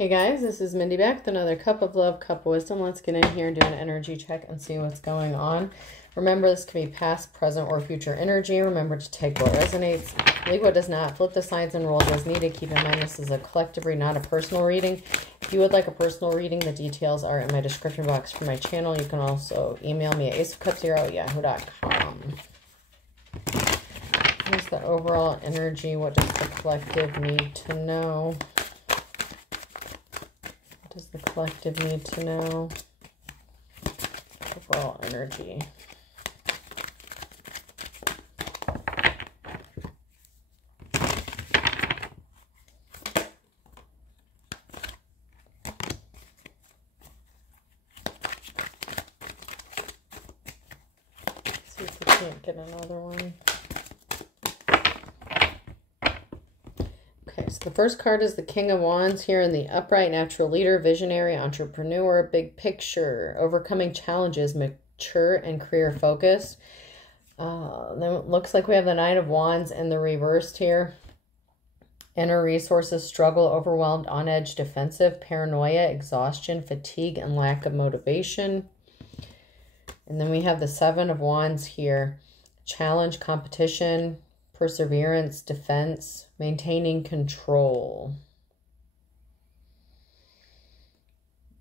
Hey guys, this is Mindy back with another cup of love, cup of wisdom. Let's get in here and do an energy check and see what's going on. Remember, this can be past, present, or future energy. Remember to take what resonates, leave what does not. Flip the signs and rolls as needed. Keep in mind this is a collective read, not a personal reading. If you would like a personal reading, the details are in my description box for my channel. You can also email me at aceofcups0@yahoo.com. Here's the overall energy. What does the collective need to know? What does the collective need to know? Overall energy. See if we can't get another one. Okay, so the first card is the King of Wands here in the upright, natural leader, visionary, entrepreneur, big picture, overcoming challenges, mature and career focused. Then it looks like we have the Knight of Wands in the reversed here. Inner resources, struggle, overwhelmed, on edge, defensive, paranoia, exhaustion, fatigue, and lack of motivation. And then we have the Seven of Wands here. Challenge, competition, perseverance, defense, maintaining control.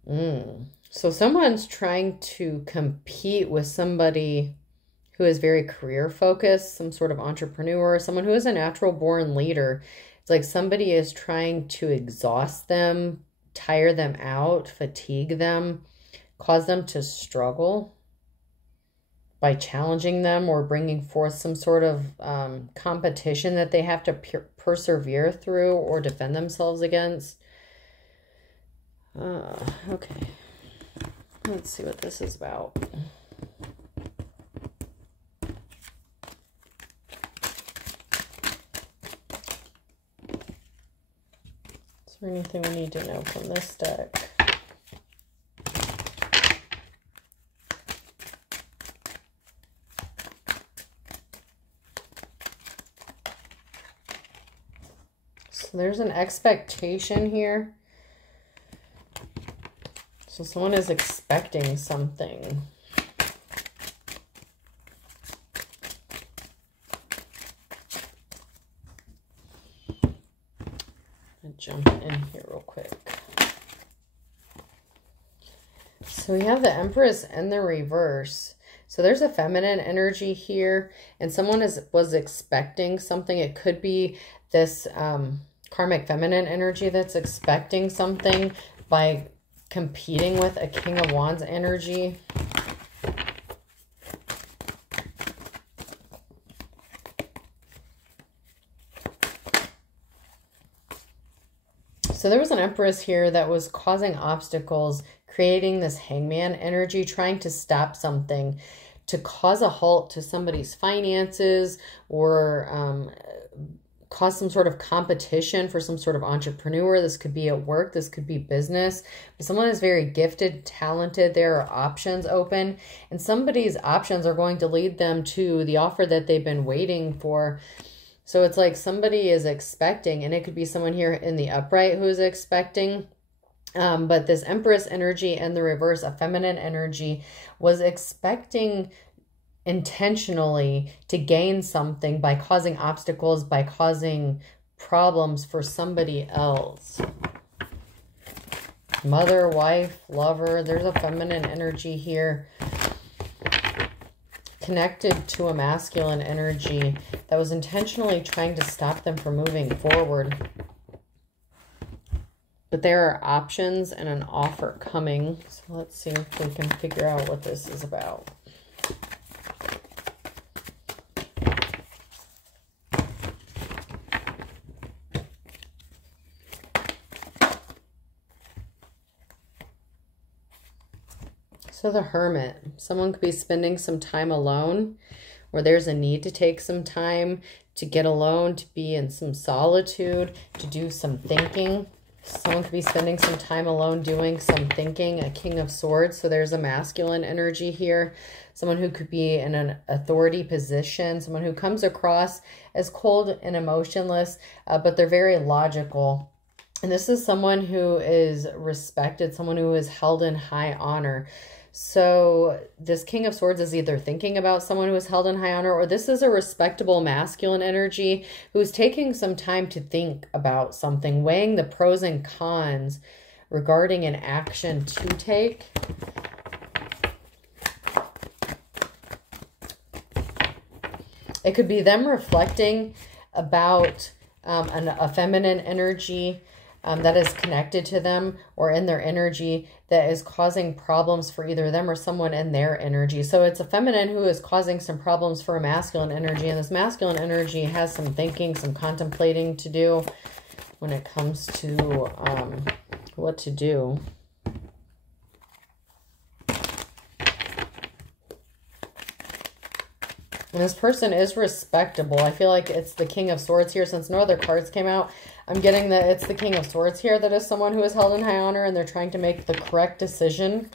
So someone's trying to compete with somebody who is very career focused, some sort of entrepreneur, someone who is a natural born leader. It's like somebody is trying to exhaust them, tire them out, fatigue them, cause them to struggle by challenging them or bringing forth some sort of competition that they have to persevere through or defend themselves against. Okay. Let's see what this is about. Is there anything we need to know from this deck? So there's an expectation here. So someone is expecting something. I'll jump in here real quick. So we have the Empress and the reverse. So there's a feminine energy here, and someone was expecting something. It could be this karmic feminine energy that's expecting something by competing with a King of Wands energy. So there was an Empress here that was causing obstacles, creating this Hangman energy, trying to stop something, to cause a halt to somebody's finances, or cause some sort of competition for some sort of entrepreneur. This could be at work. This could be business. But someone is very gifted, talented. There are options open, and somebody's options are going to lead them to the offer that they've been waiting for. So it's like somebody is expecting, and it could be someone here in the upright who is expecting. But this Empress energy and the reverse, a feminine energy, was expecting intentionally to gain something by causing obstacles, by causing problems for somebody else. Mother, wife, lover. There's a feminine energy here connected to a masculine energy that was intentionally trying to stop them from moving forward. But there are options and an offer coming. So let's see if we can figure out what this is about. So the Hermit, someone could be spending some time alone, or there's a need to take some time to get alone, to be in some solitude, to do some thinking. Someone could be spending some time alone doing some thinking, a King of Swords. So there's a masculine energy here. Someone who could be in an authority position, someone who comes across as cold and emotionless, but they're very logical. And this is someone who is respected, someone who is held in high honor. So this King of Swords is either thinking about someone who is held in high honor, or this is a respectable masculine energy who's taking some time to think about something, weighing the pros and cons regarding an action to take. It could be them reflecting about a feminine energy that is connected to them, or in their energy that is causing problems for either them or someone in their energy. So it's a feminine who is causing some problems for a masculine energy, and this masculine energy has some thinking, some contemplating to do when it comes to what to do. And this person is respectable. I feel like it's the King of Swords here. Since no other cards came out, I'm getting that it's the King of Swords here that is someone who is held in high honor, and they're trying to make the correct decision.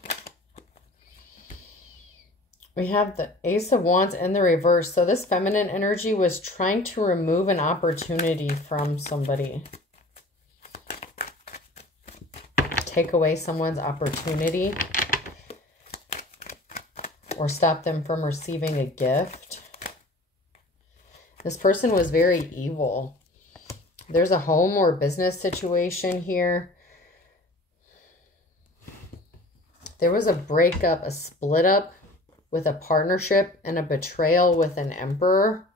We have the Ace of Wands in the reverse. So this feminine energy was trying to remove an opportunity from somebody. Take away someone's opportunity, or stop them from receiving a gift. This person was very evil. There's a home or business situation here. There was a breakup, a split up with a partnership, and a betrayal with an emperor.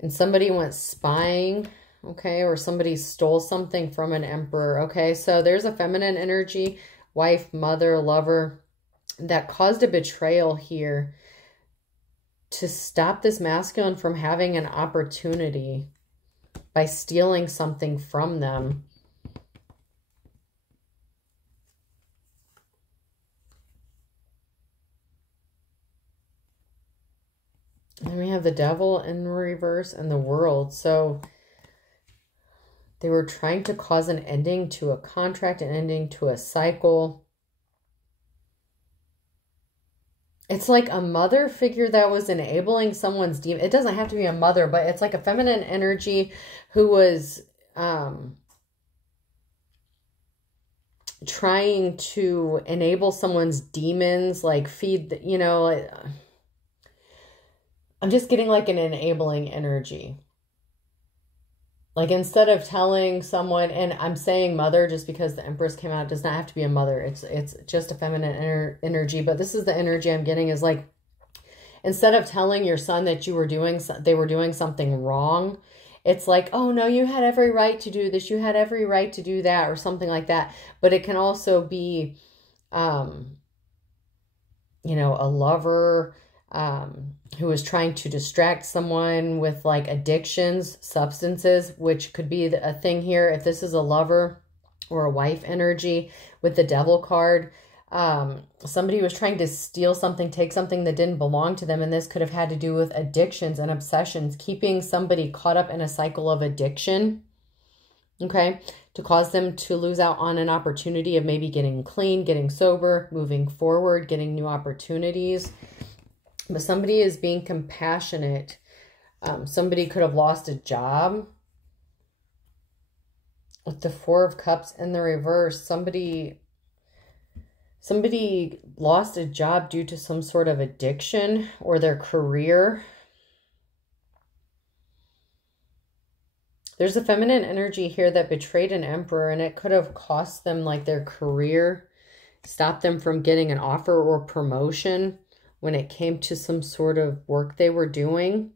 And somebody went spying, okay, or somebody stole something from an emperor, okay? So there's a feminine energy, wife, mother, lover, that caused a betrayal here to stop this masculine from having an opportunity by stealing something from them. And then we have the Devil in reverse and the World. So they were trying to cause an ending to a contract, an ending to a cycle. It's like a mother figure that was enabling someone's demon. It doesn't have to be a mother, but it's like a feminine energy who was trying to enable someone's demons, like feed, you know, I'm just getting like an enabling energy. Like instead of telling someone, and I'm saying mother just because the Empress came out, it does not have to be a mother. It's just a feminine energy. But this is the energy I'm getting, is like, instead of telling your son that they were doing something wrong, it's like, oh no, you had every right to do this. You had every right to do that, or something like that. But it can also be, you know, a lover, who is trying to distract someone with like addictions, substances, which could be a thing here. If this is a lover or a wife energy with the Devil card, somebody was trying to steal something, take something that didn't belong to them. And this could have had to do with addictions and obsessions, keeping somebody caught up in a cycle of addiction, okay, to cause them to lose out on an opportunity of maybe getting clean, getting sober, moving forward, getting new opportunities. But somebody is being compassionate. Somebody could have lost a job. With the Four of Cups in the reverse, somebody lost a job due to some sort of addiction or their career. There's a feminine energy here that betrayed an emperor, and it could have cost them like their career, stopped them from getting an offer or promotion when it came to some sort of work they were doing,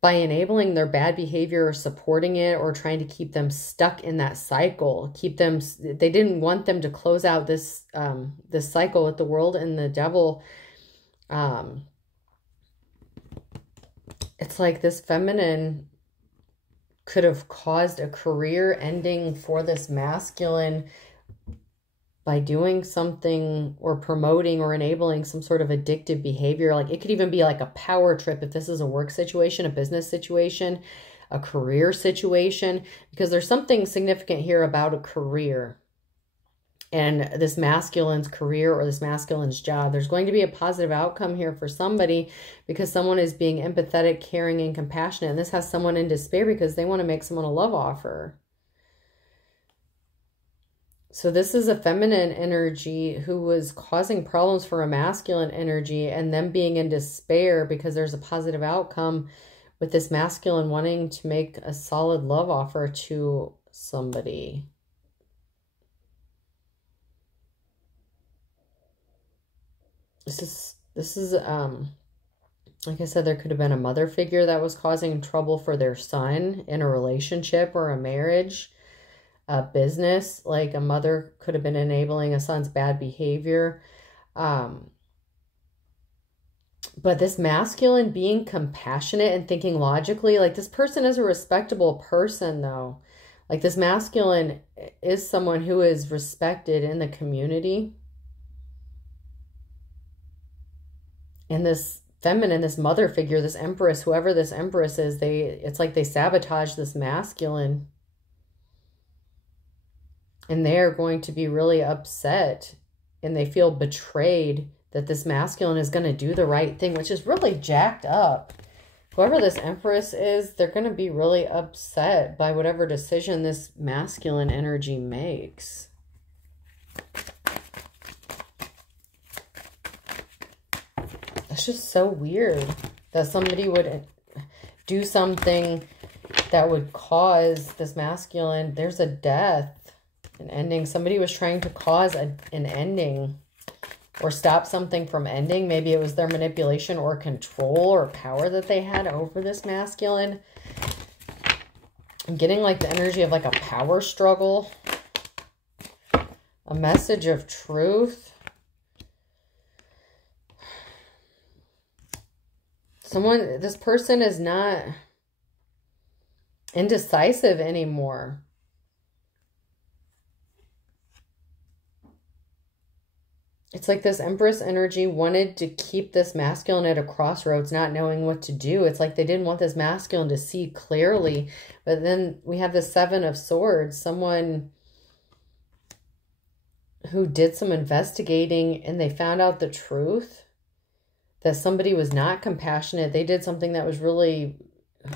by enabling their bad behavior or supporting it, or trying to keep them stuck in that cycle. They didn't want them to close out this this cycle with the World and the Devil. It's like this feminine could have caused a career ending for this masculine by doing something or promoting or enabling some sort of addictive behavior. Like it could even be like a power trip if this is a work situation, a business situation, a career situation, because there's something significant here about a career. and this masculine's career or this masculine's job. There's going to be a positive outcome here for somebody because someone is being empathetic, caring, and compassionate. And this has someone in despair because they want to make someone a love offer. So this is a feminine energy who was causing problems for a masculine energy and them being in despair because there's a positive outcome with this masculine wanting to make a solid love offer to somebody. This is like I said, there could have been a mother figure that was causing trouble for their son in a relationship or a marriage, a business. Like a mother could have been enabling a son's bad behavior. But this masculine being compassionate and thinking logically, like this person is a respectable person though. Like this masculine is someone who is respected in the community. And this feminine, this mother figure, this empress, whoever this empress is, it's like they sabotage this masculine. And they're going to be really upset and they feel betrayed that this masculine is going to do the right thing, which is really jacked up. Whoever this empress is, they're going to be really upset by whatever decision this masculine energy makes. It's just so weird that somebody would do something that would cause this masculine. There's a death, an ending. Somebody was trying to cause an ending or stop something from ending. Maybe it was their manipulation or control or power that they had over this masculine. I'm getting like the energy of like a power struggle, a message of truth. This person is not indecisive anymore. It's like this Empress energy wanted to keep this masculine at a crossroads, not knowing what to do. It's like they didn't want this masculine to see clearly. But then we have the Seven of Swords, someone who did some investigating and they found out the truth. That somebody was not compassionate. They did something that was really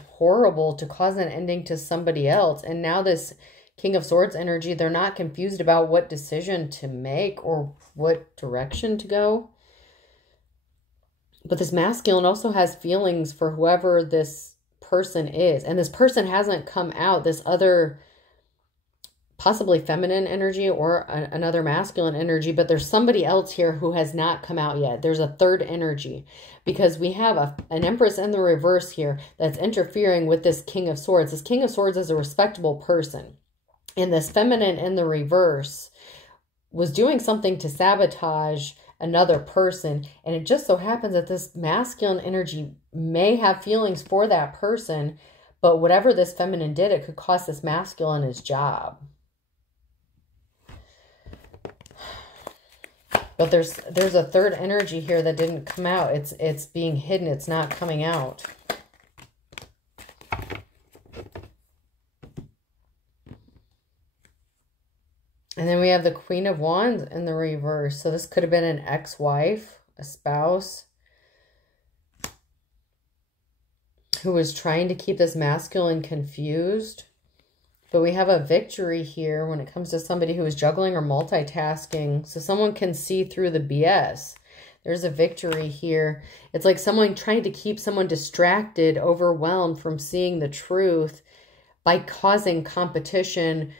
horrible to cause an ending to somebody else. And now this King of Swords energy, they're not confused about what decision to make or what direction to go. But this masculine also has feelings for whoever this person is. And this person hasn't come out. This other possibly feminine energy or another masculine energy, but there's somebody else here who has not come out yet. There's a third energy because we have an Empress in the reverse here that's interfering with this King of Swords. This King of Swords is a respectable person. And this feminine in the reverse was doing something to sabotage another person. And it just so happens that this masculine energy may have feelings for that person, but whatever this feminine did, it could cost this masculine his job. But there's a third energy here that didn't come out. It's being hidden. It's not coming out. And then we have the Queen of Wands in the reverse. So this could have been an ex-wife, a spouse, who was trying to keep this masculine confused. But we have a victory here when it comes to somebody who is juggling or multitasking. So someone can see through the BS. There's a victory here. It's like someone trying to keep someone distracted, overwhelmed from seeing the truth by causing competition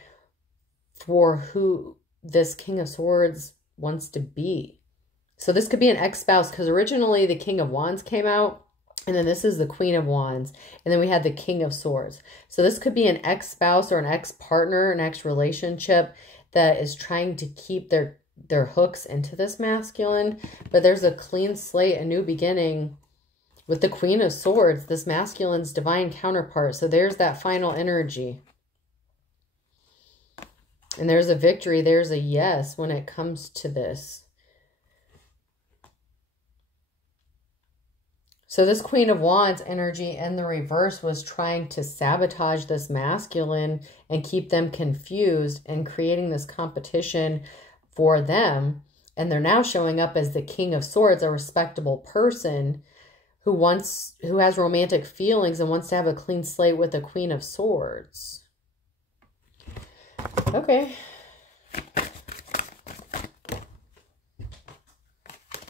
for who this King of Swords wants to be. So this could be an ex-spouse because originally the King of Wands came out. And then this is the Queen of Wands. And then we had the King of Swords. So this could be an ex-spouse or an ex-partner, an ex-relationship that is trying to keep their hooks into this masculine. But there's a clean slate, a new beginning with the Queen of Swords, this masculine's divine counterpart. So there's that final energy. And there's a victory. There's a yes when it comes to this. So this Queen of Wands energy in the reverse was trying to sabotage this masculine and keep them confused and creating this competition for them. And they're now showing up as the King of Swords, a respectable person who has romantic feelings and wants to have a clean slate with the Queen of Swords. Okay.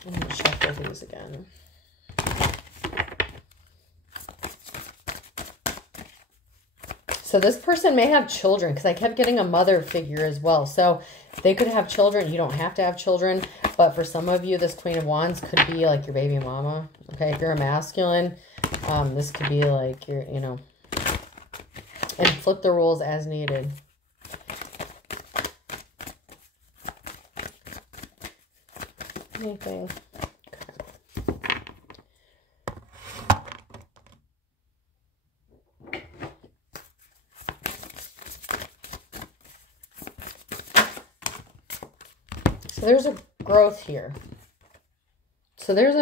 I'm going to shuffle these again. So this person may have children, because I kept getting a mother figure as well. So they could have children. You don't have to have children. But for some of you, this Queen of Wands could be like your baby mama. Okay, if you're a masculine, this could be like your, you know, and flip the roles as needed. Anything. So there's a growth here. So there's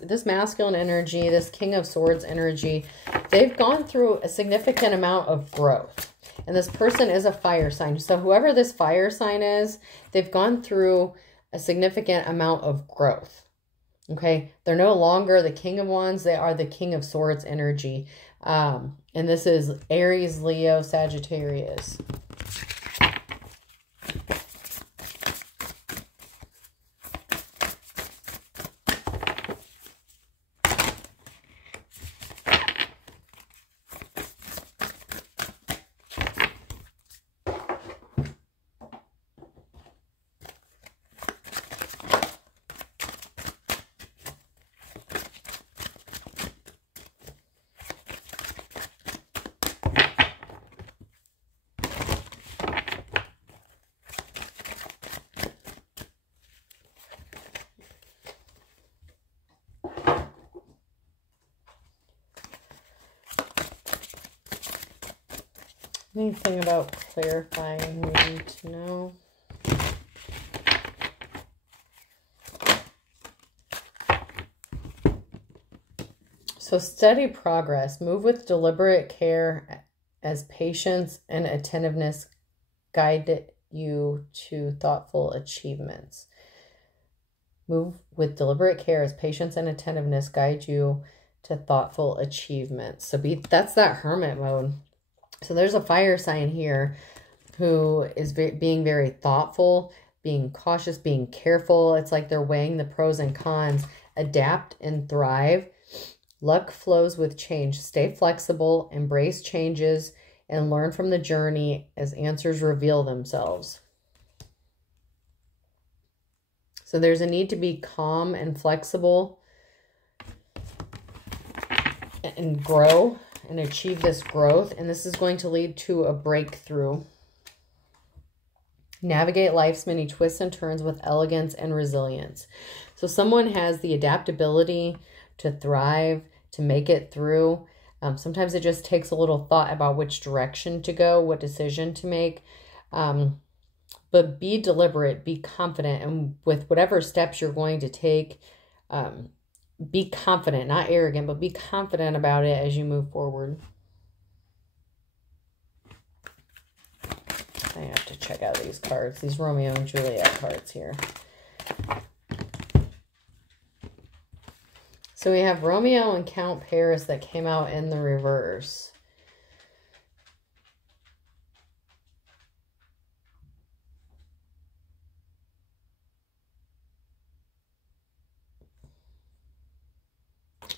this masculine energy, this King of Swords energy. They've gone through a significant amount of growth. And this person is a fire sign. So whoever this fire sign is, they've gone through a significant amount of growth. Okay? They're no longer the King of Wands. They are the King of Swords energy. And this is Aries, Leo, Sagittarius. Anything about clarifying we need to know? So steady progress. Move with deliberate care as patience and attentiveness guide you to thoughtful achievements. Move with deliberate care as patience and attentiveness guide you to thoughtful achievements. So that's that hermit mode. So there's a fire sign here who is being very thoughtful, being cautious, being careful. It's like they're weighing the pros and cons. Adapt and thrive. Luck flows with change. Stay flexible, embrace changes, and learn from the journey as answers reveal themselves. So there's a need to be calm and flexible and grow and achieve this growth. And this is going to lead to a breakthrough. Navigate life's many twists and turns with elegance and resilience. So someone has the adaptability to thrive, to make it through. Sometimes it just takes a little thought about which direction to go, what decision to make. But be deliberate, be confident, and with whatever steps you're going to take, be confident, not arrogant, but be confident about it as you move forward. I have to check out these cards, these Romeo and Juliet cards here. So we have Romeo and Count Paris that came out in the reverse.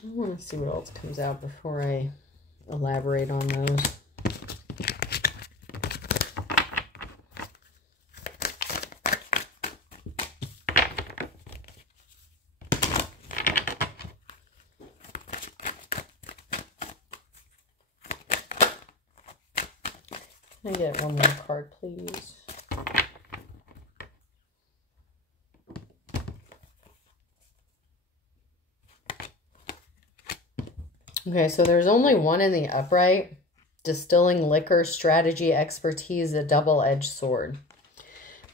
I want to see what else comes out before I elaborate on those. Can I get one more card, please? Okay, so there's only one in the upright. Distilling liquor, strategy, expertise, a double-edged sword.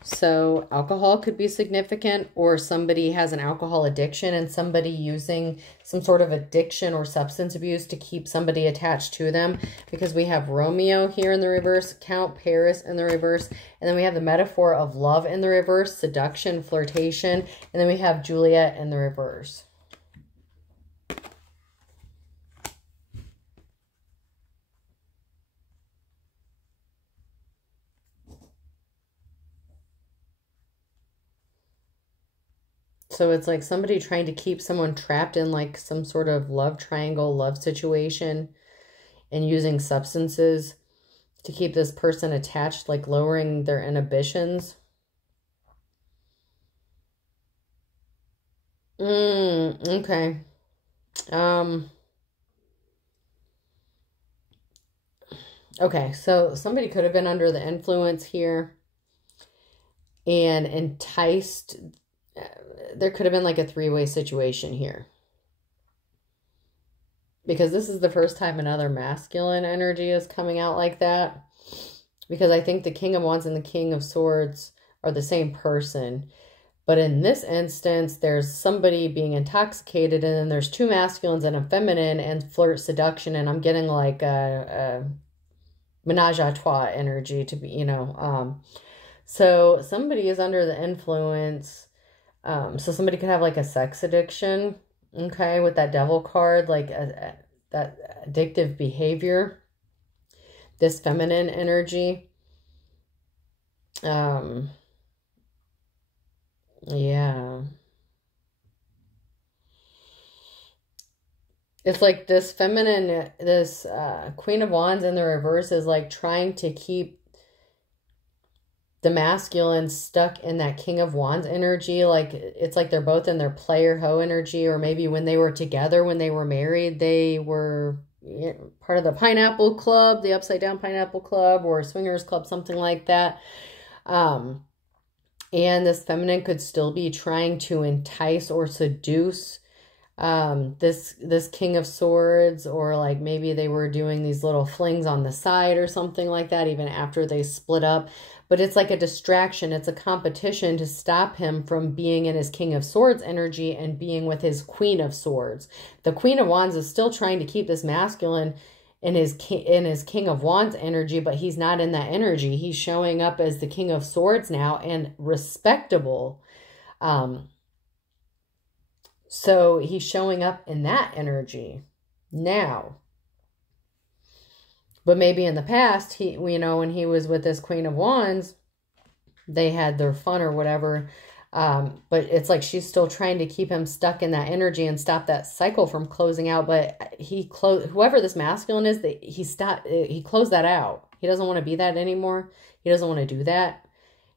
So alcohol could be significant, or somebody has an alcohol addiction and somebody using some sort of addiction or substance abuse to keep somebody attached to them, because we have Romeo here in the reverse, Count Paris in the reverse, and then we have the metaphor of love in the reverse, seduction, flirtation, and then we have Juliet in the reverse. So it's like somebody trying to keep someone trapped in like some sort of love triangle, love situation, and using substances to keep this person attached, like lowering their inhibitions. Okay. Okay, so somebody could have been under the influence here and enticed. There could have been like a three-way situation here, because this is the first time another masculine energy is coming out like that. Because I think the King of Wands and the King of Swords are the same person. But in this instance, there's somebody being intoxicated, and then there's two masculines and a feminine, and flirt, seduction, and I'm getting like a menage a trois energy to be, so somebody is under the influence. So somebody could have like a sex addiction, okay, with that devil card, like that addictive behavior, this feminine energy. Yeah. It's like this feminine, this Queen of Wands in the reverse is like trying to keep the masculine stuck in that King of Wands energy. Like it's like they're both in their player hoe energy, or maybe when they were together, when they were married, they were part of the Pineapple Club, the Upside Down Pineapple Club, or Swingers Club, something like that. And this feminine could still be trying to entice or seduce this King of Swords, or like maybe they were doing these little flings on the side or something like that, even after they split up. But it's like a distraction. It's a competition to stop him from being in his King of Swords energy and being with his Queen of Swords. The Queen of Wands is still trying to keep this masculine in his King of Wands energy, but he's not in that energy. He's showing up as the King of Swords now, and respectable. So he's showing up in that energy now. But maybe in the past, when he was with this Queen of Wands, they had their fun or whatever. But it's like she's still trying to keep him stuck in that energy and stop that cycle from closing out. But whoever this masculine is, he closed that out. He doesn't want to be that anymore. He doesn't want to do that.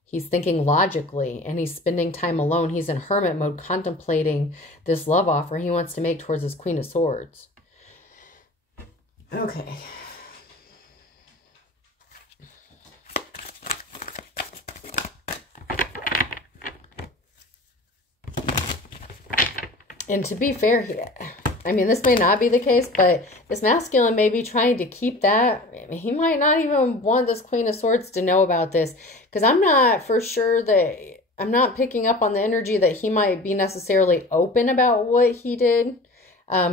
He's thinking logically, and he's spending time alone. He's in hermit mode, contemplating this love offer he wants to make towards his Queen of Swords. Okay. And to be fair, I mean, this may not be the case, but this masculine may be trying to keep that. He might not even want this Queen of Swords to know about this, because I'm not for sure that, I'm not picking up on the energy that he might be necessarily open about what he did.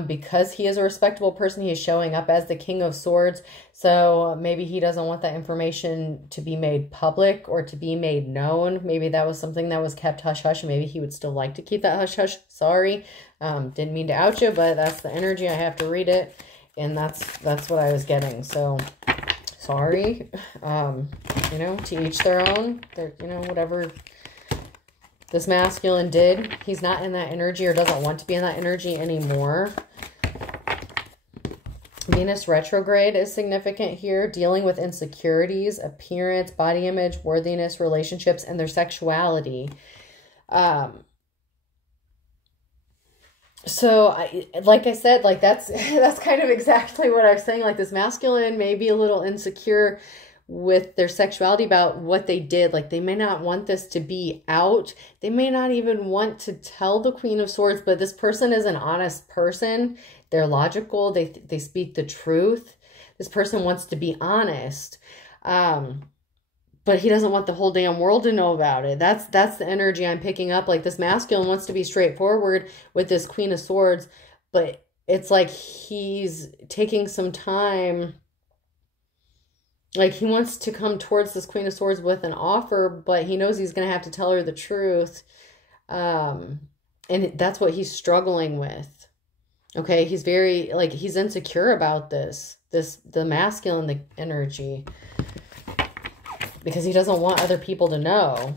Because he is a respectable person, he is showing up as the King of Swords. So maybe he doesn't want that information to be made public or to be made known. Maybe that was something that was kept hush-hush. Maybe he would still like to keep that hush-hush. Sorry. Didn't mean to out you, but that's the energy. I have to read it. And that's what I was getting. So, sorry. To each their own. Whatever this masculine did, he's not in that energy or doesn't want to be in that energy anymore. Venus retrograde is significant here, dealing with insecurities, appearance, body image, worthiness, relationships, and their sexuality. So, like I said, like that's kind of exactly what I was saying. Like this masculine may be a little insecure with their sexuality about what they did. Like they may not want this to be out. They may not even want to tell the Queen of Swords, but this person is an honest person. They're logical. They speak the truth. This person wants to be honest. But but he doesn't want the whole damn world to know about it. That's the energy I'm picking up. Like, this masculine wants to be straightforward with this Queen of Swords, but it's like he's taking some time. Like, he wants to come towards this Queen of Swords with an offer, but he knows he's going to have to tell her the truth. And that's what he's struggling with. Okay, he's very, like, he's insecure about the masculine, the energy, because he doesn't want other people to know.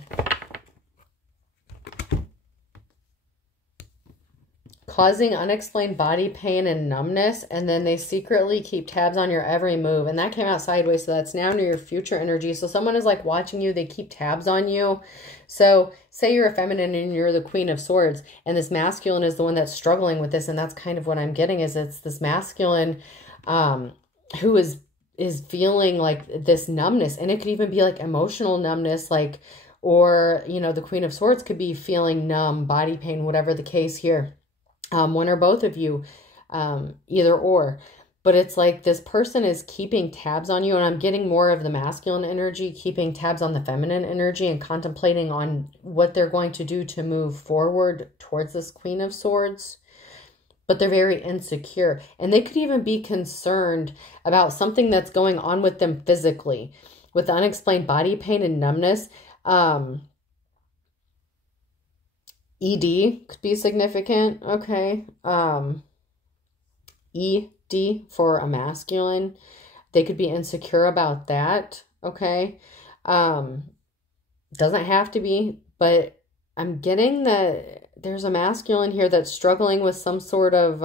Causing unexplained body pain and numbness, and then they secretly keep tabs on your every move. And that came out sideways, so that's now near your future energy. So someone is like watching you, they keep tabs on you. So say you're a feminine and you're the Queen of Swords, and this masculine is the one that's struggling with this, and that's kind of what I'm getting, is it's this masculine who is feeling like this numbness, and it could even be like emotional numbness, like, or, you know, the Queen of Swords could be feeling numb, body pain, whatever the case here. One or both of you, either or. But it's like this person is keeping tabs on you, and I'm getting more of the masculine energy, keeping tabs on the feminine energy and contemplating on what they're going to do to move forward towards this Queen of Swords. But they're very insecure, and they could even be concerned about something that's going on with them physically, with unexplained body pain and numbness. ED could be significant, okay? ED for a masculine. They could be insecure about that, okay? Doesn't have to be, but I'm getting that there's a masculine here that's struggling with some sort of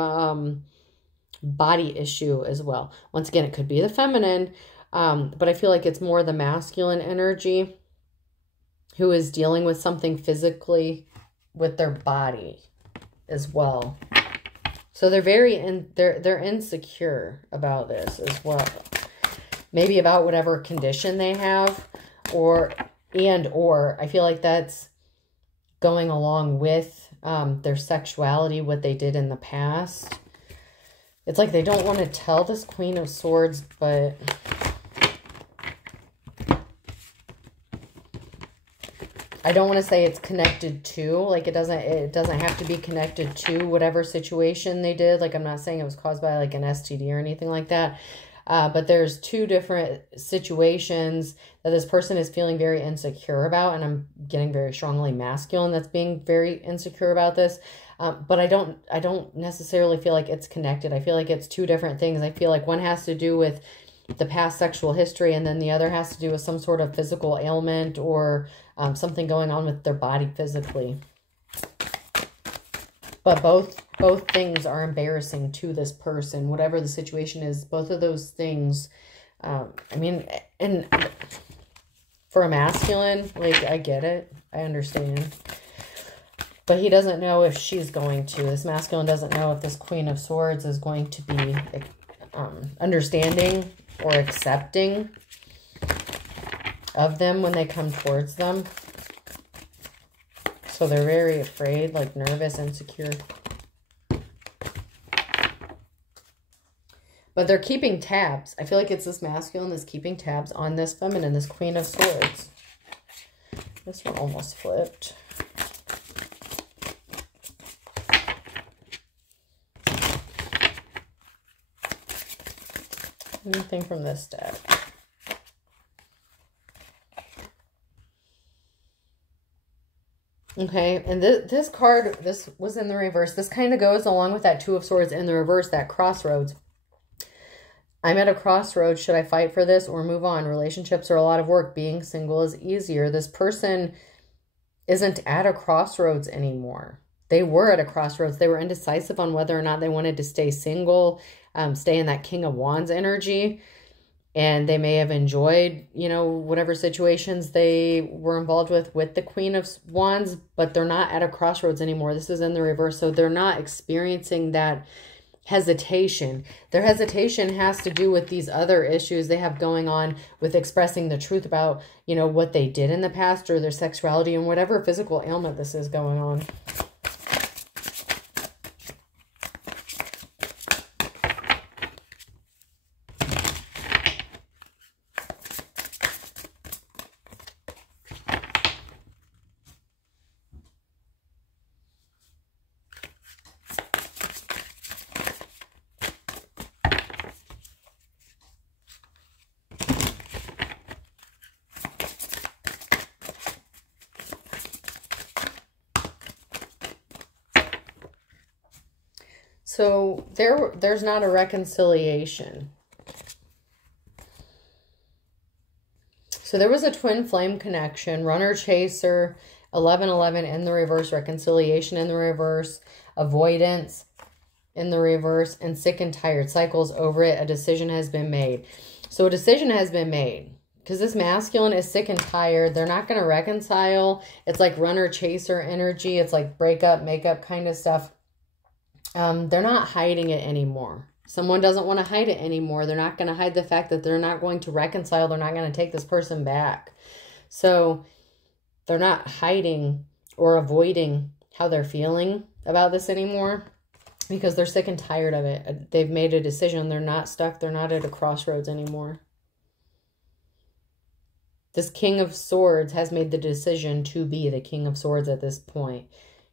body issue as well. Once again, it could be the feminine, but I feel like it's more the masculine energy who is dealing with something physically with their body as well. So they're they're insecure about this as well. Maybe about whatever condition they have, or I feel like that's going along with their sexuality, what they did in the past. It's like they don't want to tell this Queen of Swords, but I don't want to say it's connected to, like, it doesn't have to be connected to whatever situation they did. Like, I'm not saying it was caused by like an STD or anything like that. But there's two different situations that this person is feeling very insecure about, and I'm getting very strongly masculine that's being very insecure about this. But I don't necessarily feel like it's connected. I feel like it's two different things. I feel like one has to do with the past sexual history, and then the other has to do with some sort of physical ailment or something going on with their body physically. But both things are embarrassing to this person, whatever the situation is. Both of those things, I mean, and for a masculine, like, I get it, I understand. But he doesn't know if she's going to. This masculine doesn't know if this Queen of Swords is going to be understanding or accepting of them when they come towards them. So they're very afraid, like nervous, insecure. But they're keeping tabs. I feel like it's this masculine that's keeping tabs on this feminine, this Queen of Swords. This one almost flipped. Anything from this deck? Okay, and this card, this was in the reverse. This kind of goes along with that Two of Swords in the reverse, that crossroads. I'm at a crossroads. Should I fight for this or move on? Relationships are a lot of work. Being single is easier. This person isn't at a crossroads anymore. They were at a crossroads. They were indecisive on whether or not they wanted to stay single, stay in that King of Wands energy. And they may have enjoyed, you know, whatever situations they were involved with the Queen of Wands, but they're not at a crossroads anymore. This is in the reverse. So they're not experiencing that hesitation. Their hesitation has to do with these other issues they have going on with expressing the truth about, you know, what they did in the past or their sexuality and whatever physical ailment this is going on. So there's not a reconciliation. So there was a twin flame connection, runner chaser, 1111 in the reverse, reconciliation in the reverse, avoidance in the reverse, and sick and tired, cycles over it. A decision has been made. So a decision has been made because this masculine is sick and tired. They're not going to reconcile. It's like runner chaser energy. It's like breakup, makeup kind of stuff. They're not hiding it anymore. Someone doesn't want to hide it anymore. They're not going to hide the fact that they're not going to reconcile. They're not going to take this person back. So they're not hiding or avoiding how they're feeling about this anymore because they're sick and tired of it. They've made a decision. They're not stuck. They're not at a crossroads anymore. This King of Swords has made the decision to be the King of Swords at this point.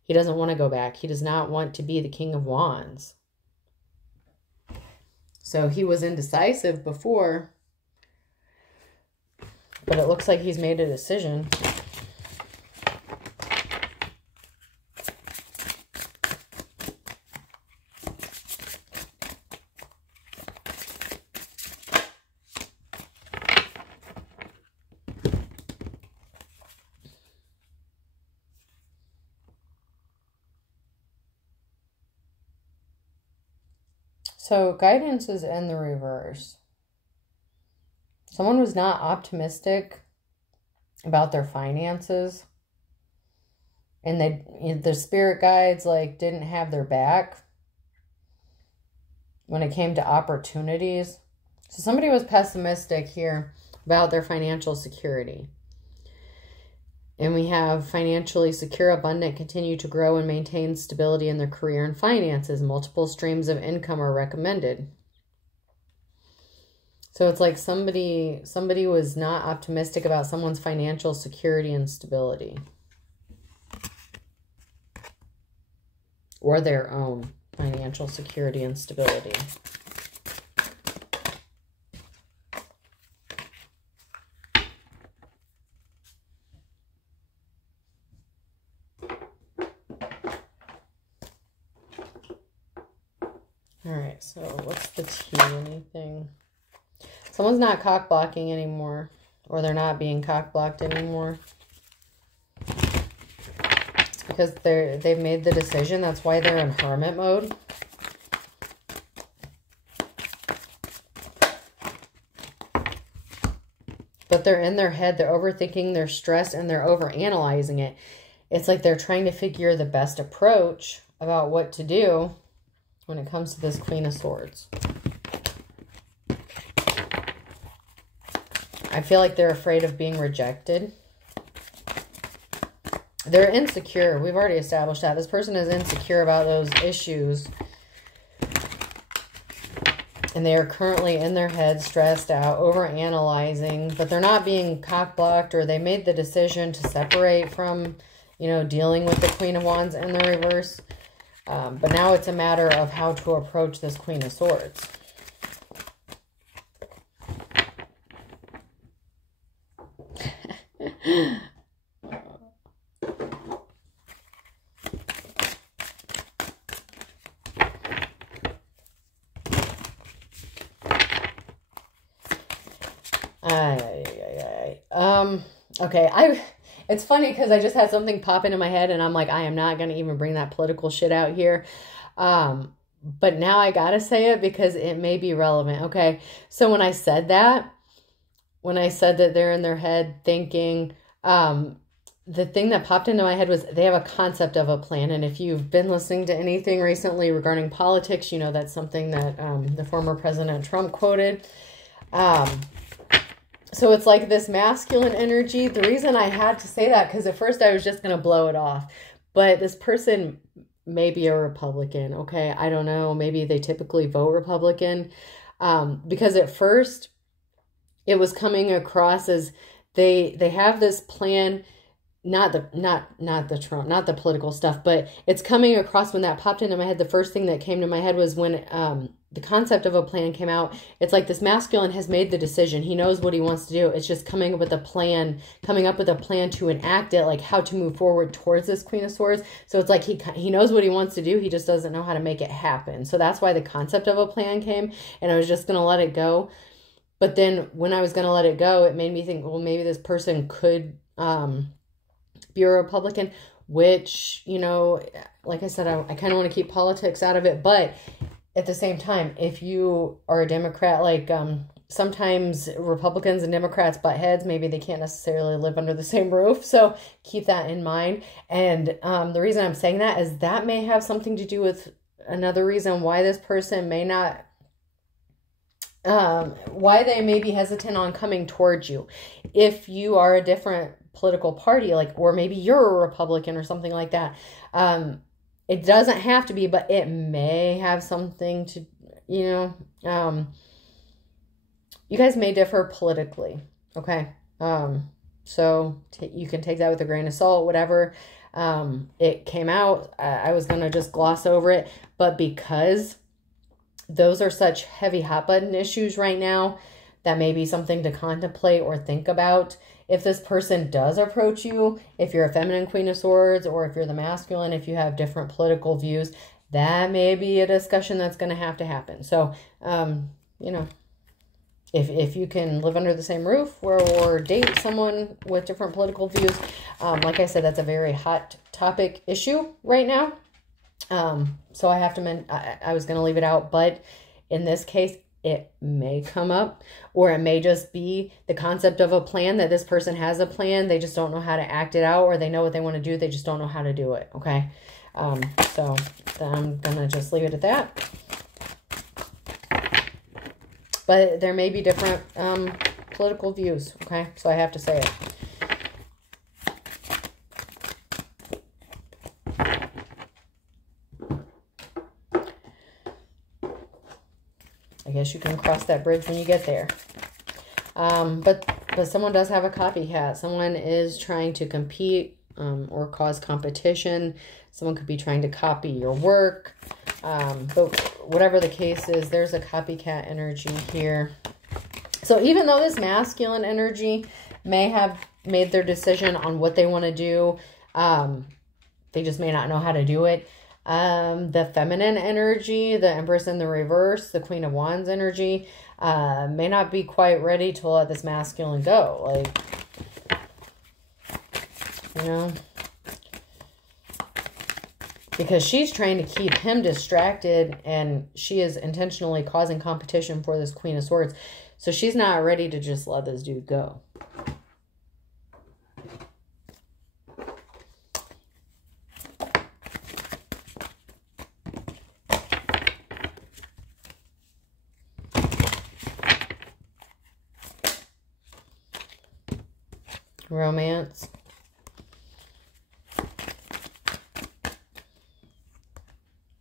He doesn't want to go back. He does not want to be the King of Wands. So he was indecisive before, but it looks like he's made a decision. So guidance is in the reverse. Someone was not optimistic about their finances. And the spirit guides didn't have their back when it came to opportunities. So somebody was pessimistic here about their financial security. And we have financially secure, abundant, continue to grow and maintain stability in their career and finances. Multiple streams of income are recommended. So it's like somebody was not optimistic about someone's financial security and stability. Or their own financial security and stability. Alright, so what's the T? Anything? Someone's not cock blocking anymore. Or they're not being cock blocked anymore. It's because they've made the decision. That's why they're in hermit mode. But they're in their head. They're overthinking, they're stressed, and they're overanalyzing it. It's like they're trying to figure the best approach about what to do when it comes to this Queen of Swords. I feel like they're afraid of being rejected. They're insecure. We've already established that. This person is insecure about those issues. And they are currently in their head, stressed out, overanalyzing. But they're not being cock-blocked, or they made the decision to separate from, dealing with the Queen of Wands in the reverse. But now it's a matter of how to approach this Queen of Swords. Okay, it's funny because I just had something pop into my head and I'm like, I am not going to even bring that political shit out here. But now I got to say it because it may be relevant. Okay, so when I said that they're in their head thinking, the thing that popped into my head was they have a concept of a plan. And if you've been listening to anything recently regarding politics, that's something that the former President Trump quoted. So it's like this masculine energy. The reason I had to say that, because at first I was just going to blow it off. But this person may be a Republican, okay? I don't know. Maybe they typically vote Republican. Because at first it was coming across as they have this plan, not the Trump, not the political stuff, but it's coming across when that popped into my head. The first thing that came to my head was when the concept of a plan came out, it's like this masculine has made the decision. He knows what he wants to do. It's just coming up with a plan to enact it, like how to move forward towards this Queen of Swords. So it's like he knows what he wants to do. He just doesn't know how to make it happen. So that's why the concept of a plan came, and I was just going to let it go. But then when I was going to let it go, it made me think, well, maybe this person could be a Republican, which, you know, like I said, I kind of want to keep politics out of it, but at the same time, if you are a Democrat, like sometimes Republicans and Democrats butt heads, maybe they can't necessarily live under the same roof. So keep that in mind. And the reason I'm saying that is that may have something to do with another reason why this person may not, why they may be hesitant on coming towards you. If you are a different political party, like, or maybe you're a Republican or something like that, it doesn't have to be, but it may have something to, you know, you guys may differ politically, okay? So you can take that with a grain of salt, whatever. It came out, I was going to just gloss over it, but because those are such heavy hot button issues right now, that may be something to contemplate or think about. If this person does approach you, if you're a feminine Queen of Swords, or if you're the masculine, if you have different political views, that may be a discussion that's going to happen. So, you know, if you can live under the same roof or date someone with different political views, like I said, that's a very hot topic issue right now. So I have to I was going to leave it out, but in this case, it may come up, or it may just be the concept of a plan, that this person has a plan. They just don't know how to act it out, or they know what they want to do. They just don't know how to do it. Okay. So I'm going to just leave it at that. But there may be different, political views. Okay. So I have to say it. I guess you can cross that bridge when you get there. But someone does have a copycat. Someone is trying to compete or cause competition. Someone could be trying to copy your work. But whatever the case is, there's a copycat energy here. So even though this masculine energy may have made their decision on what they want to do, they just may not know how to do it. The feminine energy, the Empress in the reverse, the Queen of Wands energy, may not be quite ready to let this masculine go. Like, you know, because she's trying to keep him distracted, and she is intentionally causing competition for this Queen of Swords. So she's not ready to just let this dude go. Romance.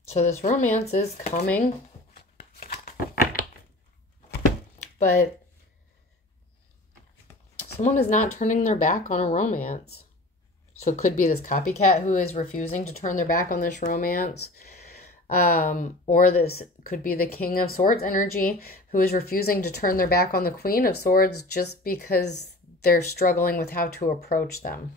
So this romance is coming, but someone is not turning their back on a romance. So it could be this copycat who is refusing to turn their back on this romance. Or this could be the King of Swords energy who is refusing to turn their back on the Queen of Swords just because they're struggling with how to approach them.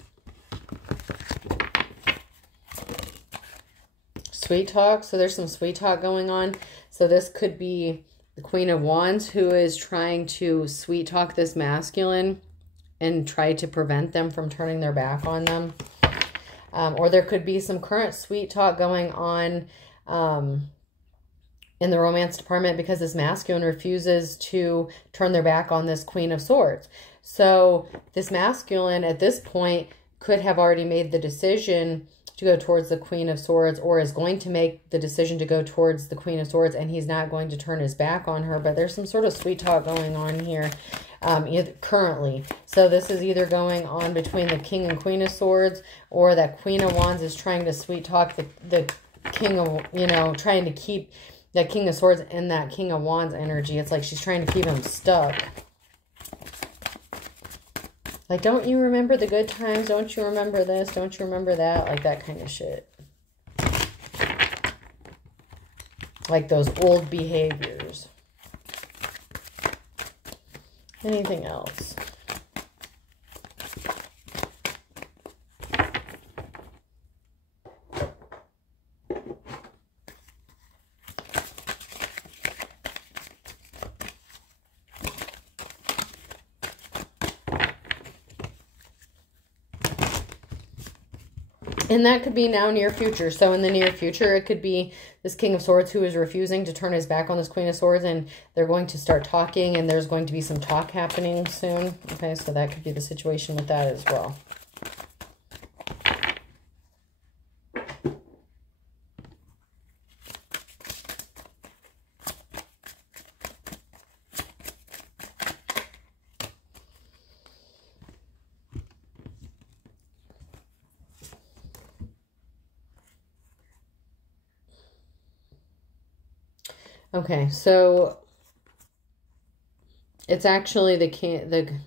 Sweet talk. So there's some sweet talk going on. So this could be the Queen of Wands who is trying to sweet talk this masculine and try to prevent them from turning their back on them. Or there could be some current sweet talk going on in the romance department because this masculine refuses to turn their back on this Queen of Swords. So this masculine at this point could have already made the decision to go towards the Queen of Swords, or is going to make the decision to go towards the Queen of Swords, and he's not going to turn his back on her. But there's some sort of sweet talk going on here currently. So this is either going on between the King and Queen of Swords, or that Queen of Wands is trying to sweet talk the King of, you know, trying to keep that King of Swords in that King of Wands energy. It's like she's trying to keep him stuck. Like, don't you remember the good times? Don't you remember this? Don't you remember that? Like that kind of shit. like those old behaviors. Anything else? And that could be now near future. So in the near future, it could be this King of Swords who is refusing to turn his back on this Queen of Swords, and they're going to start talking, and there's going to be some talk happening soon. Okay, so that could be the situation with that as well. Okay, so it's actually the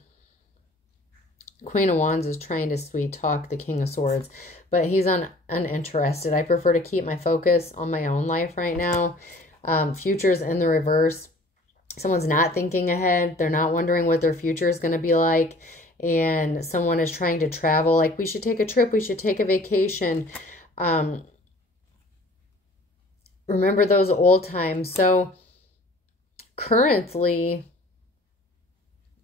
Queen of Wands is trying to sweet talk the King of Swords, but he's uninterested. I prefer to keep my focus on my own life right now. Future's in the reverse. Someone's not thinking ahead. They're not wondering what their future is going to be like. And someone is trying to travel. Like, we should take a trip. We should take a vacation. Remember those old times. So currently,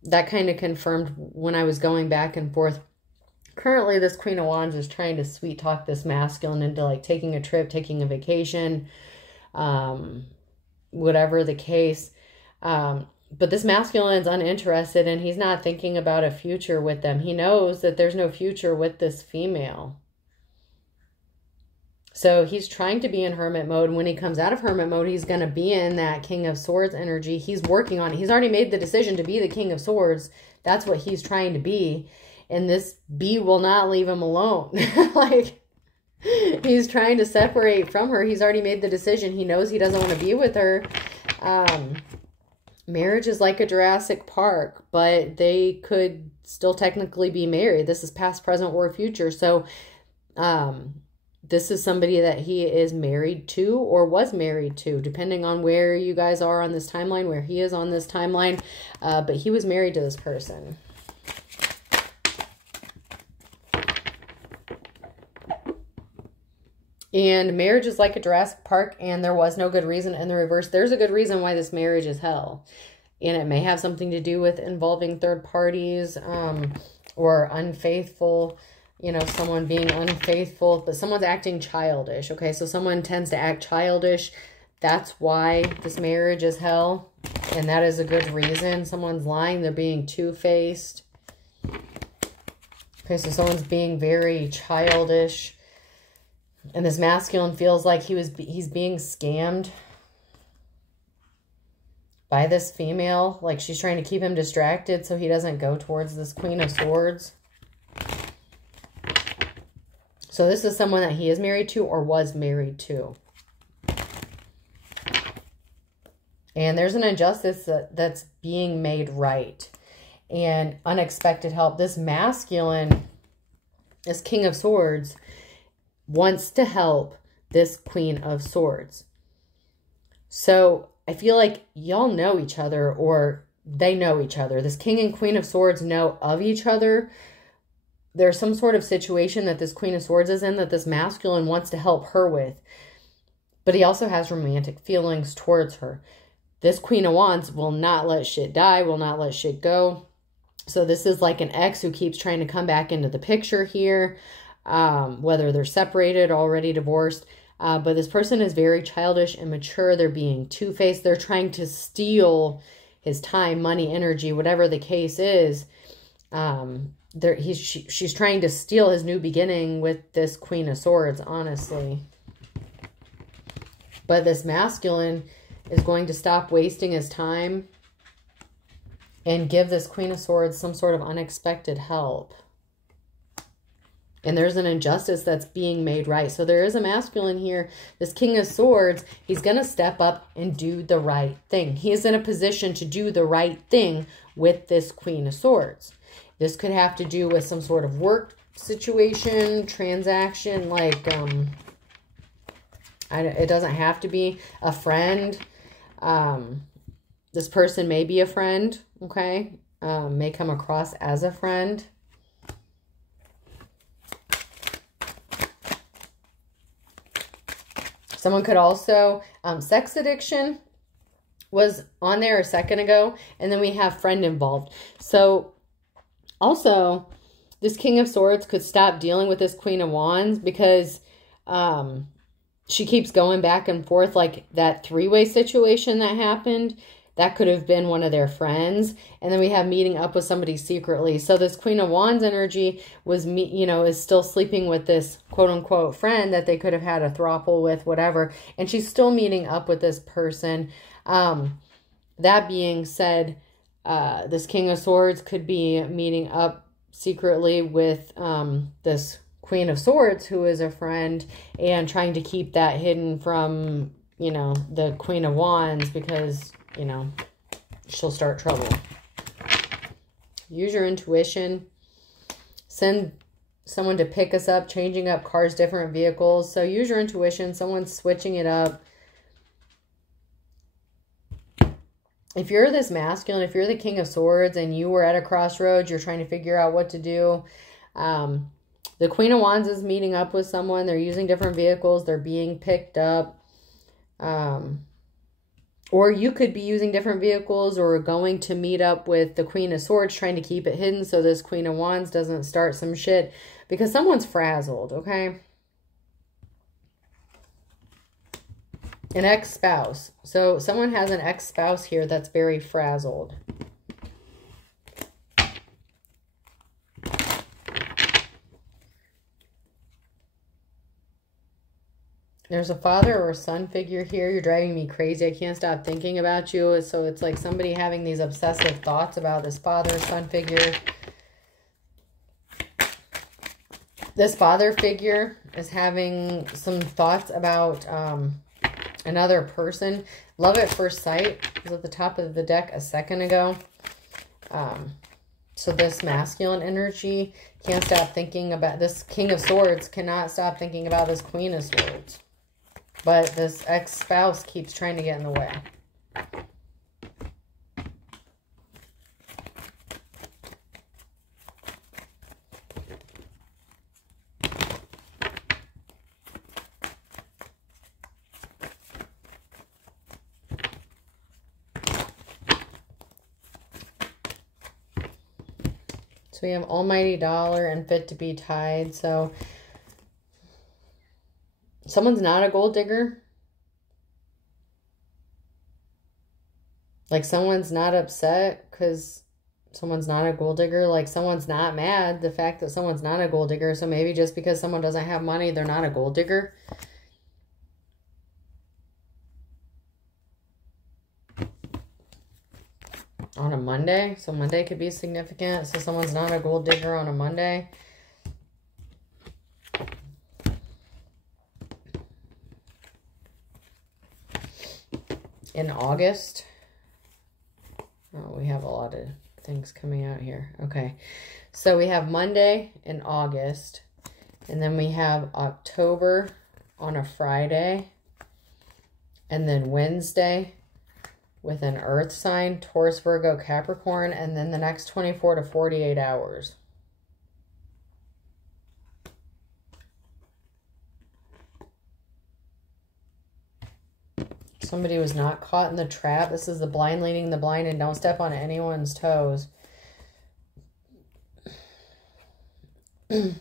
that kind of confirmed when I was going back and forth. Currently, this Queen of Wands is trying to sweet talk this masculine into like taking a trip, taking a vacation, whatever the case. But this masculine is uninterested, and he's not thinking about a future with them. He knows that there's no future with this female. So he's trying to be in hermit mode. When he comes out of hermit mode, he's going to be in that King of Swords energy. He's working on it. He's already made the decision to be the King of Swords. That's what he's trying to be. And this bee will not leave him alone. Like, he's trying to separate from her. He's already made the decision. He knows he doesn't want to be with her. Marriage is like a Jurassic Park, but they could still technically be married. This is past, present, or future. So, this is somebody that he is married to or was married to, depending on where you guys are on this timeline, where he is on this timeline. But he was married to this person. And marriage is like a Jurassic Park, and there was no good reason in the reverse. There's a good reason why this marriage is hell. And it may have something to do with involving third parties or unfaithful. You know, someone being unfaithful, but someone's acting childish. Okay, so someone tends to act childish. That's why this marriage is hell. And that is a good reason. Someone's lying. They're being two-faced. Okay, so someone's being very childish. And this masculine feels like he's being scammed by this female. Like, she's trying to keep him distracted so he doesn't go towards this Queen of Swords. So this is someone that he is married to or was married to. And there's an injustice that's being made right. And unexpected help. This masculine, this King of Swords, wants to help this Queen of Swords. So I feel like y'all know each other, or they know each other. This King and Queen of Swords know of each other. There's some sort of situation that this Queen of Swords is in that this masculine wants to help her with. But he also has romantic feelings towards her. This Queen of Wands will not let shit die, will not let shit go. So this is like an ex who keeps trying to come back into the picture here. Whether they're separated, already divorced. But this person is very childish, immature. They're being two-faced. They're trying to steal his time, money, energy, whatever the case is. She's trying to steal his new beginning with this Queen of Swords, honestly. But this masculine is going to stop wasting his time and give this Queen of Swords some sort of unexpected help. And there's an injustice that's being made right. So there is a masculine here. This King of Swords, he's going to step up and do the right thing. He is in a position to do the right thing with this Queen of Swords. This could have to do with some sort of work situation, transaction, like, It doesn't have to be a friend. This person may be a friend, okay? May come across as a friend. Someone could also, sex addiction was on there a second ago, and then we have friend involved. So also, this King of Swords could stop dealing with this Queen of Wands because she keeps going back and forth, like that three-way situation that happened. That could have been one of their friends. And then we have meeting up with somebody secretly. So this Queen of Wands energy was, is still sleeping with this quote-unquote friend that they could have had a throuple with, whatever. And she's still meeting up with this person. That being said, this King of Swords could be meeting up secretly with this Queen of Swords, who is a friend, and trying to keep that hidden from, the Queen of Wands because, she'll start trouble. Use your intuition. Send someone to pick us up, changing up cars, different vehicles. So use your intuition. Someone's switching it up. If you're this masculine, if you're the King of Swords and you were at a crossroads, you're trying to figure out what to do. The Queen of Wands is meeting up with someone. They're using different vehicles. They're being picked up. Or you could be using different vehicles or going to meet up with the Queen of Swords, trying to keep it hidden so this Queen of Wands doesn't start some shit. Because someone's frazzled, okay? An ex-spouse. So someone has an ex-spouse here that's very frazzled. There's a father or a son figure here. You're driving me crazy. I can't stop thinking about you. So it's like somebody having these obsessive thoughts about this father or son figure. This father figure is having some thoughts about another person. Love at first sight was at the top of the deck a second ago. So this masculine energy can't stop thinking about this King of Swords, cannot stop thinking about this Queen of Swords. But this ex-spouse keeps trying to get in the way. So we have Almighty Dollar and Fit to be Tied. So someone's not a gold digger. Like someone's not upset because someone's not a gold digger. Like someone's not mad the fact that someone's not a gold digger. So maybe just because someone doesn't have money, they're not a gold digger. On a Monday. So Monday could be significant. So someone's not a gold digger on a Monday. In August. Oh, we have a lot of things coming out here. Okay. So we have Monday in August. And then we have October on a Friday. And then Wednesday with an earth sign, Taurus, Virgo, Capricorn. And then the next 24 to 48 hours. Somebody was not caught in the trap. This is the blind leading the blind, and don't step on anyone's toes. So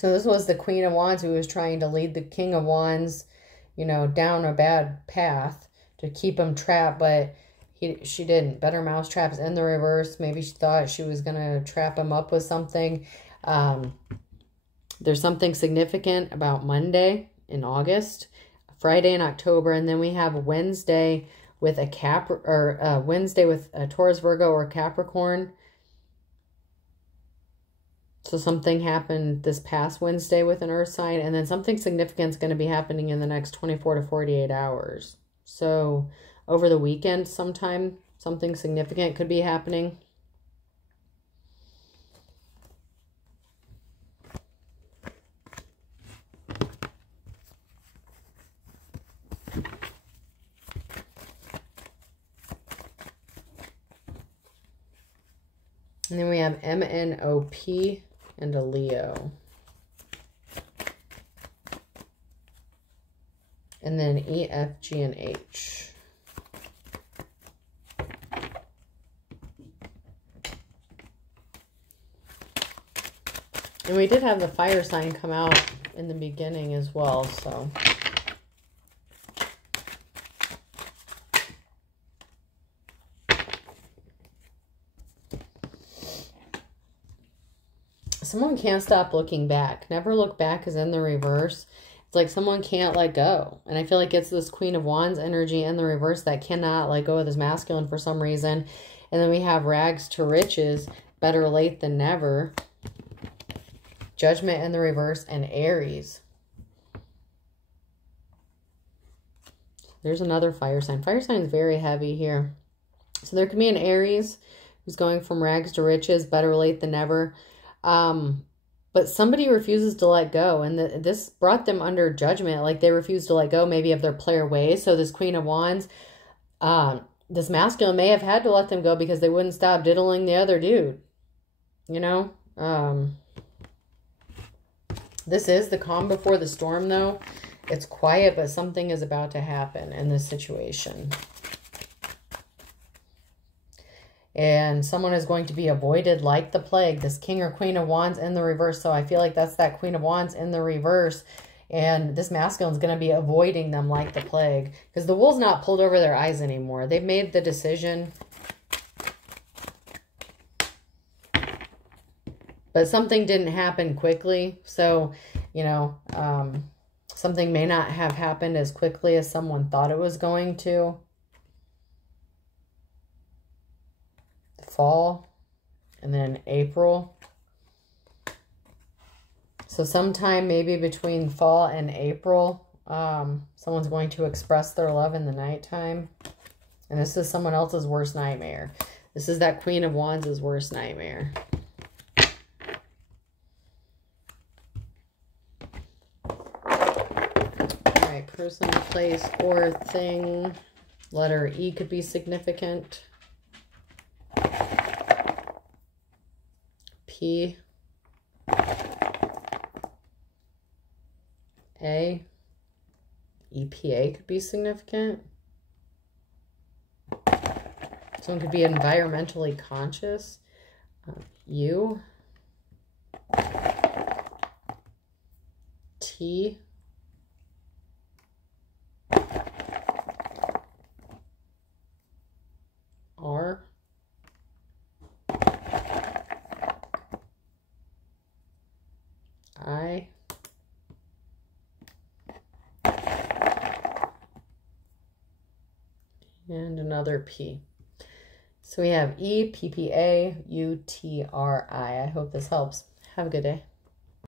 this was the Queen of Wands who was trying to lead the King of Wands, down a bad path to keep him trapped, but she didn't. Better mousetraps in the reverse. Maybe she thought she was going to trap him up with something. There's something significant about Monday in August. Friday in October, and then we have Wednesday with a Wednesday with a Taurus, Virgo, or Capricorn. So something happened this past Wednesday with an earth sign, and then something significant is going to be happening in the next 24 to 48 hours. So over the weekend sometime, something significant could be happening. And then we have MNOP and a Leo. And then E, F, G, and H. And we did have the fire sign come out in the beginning as well, so. Someone can't stop looking back. Never look back is in the reverse. It's like someone can't let go. And I feel like it's this Queen of Wands energy in the reverse that cannot let go of this masculine for some reason. And then we have rags to riches, better late than never. Judgment in the reverse, and Aries. There's another fire sign. Fire sign is very heavy here. So there could be an Aries who's going from rags to riches, better late than never. But somebody refuses to let go, and this brought them under judgment. Like they refuse to let go maybe of their player ways. So this Queen of Wands, this masculine may have had to let them go because they wouldn't stop diddling the other dude. You know? This is the calm before the storm, though. It's quiet, but something is about to happen in this situation. And someone is going to be avoided like the plague. This King or Queen of Wands in the reverse. So I feel like that's that Queen of Wands in the reverse. And this masculine is going to be avoiding them like the plague. Because the wool's not pulled over their eyes anymore. They've made the decision. But something didn't happen quickly. So, you know, something may not have happened as quickly as someone thought it was going to. Fall. And then April. So sometime maybe between fall and April, someone's going to express their love in the nighttime. And this is someone else's worst nightmare. This is that Queen of Wands' worst nightmare. Person, place, or thing. Letter E could be significant. P. A. EPA could be significant. Someone could be environmentally conscious. U. T. R. I. And another P. So we have E, P, P, A, U, T, R, I. I hope this helps. Have a good day.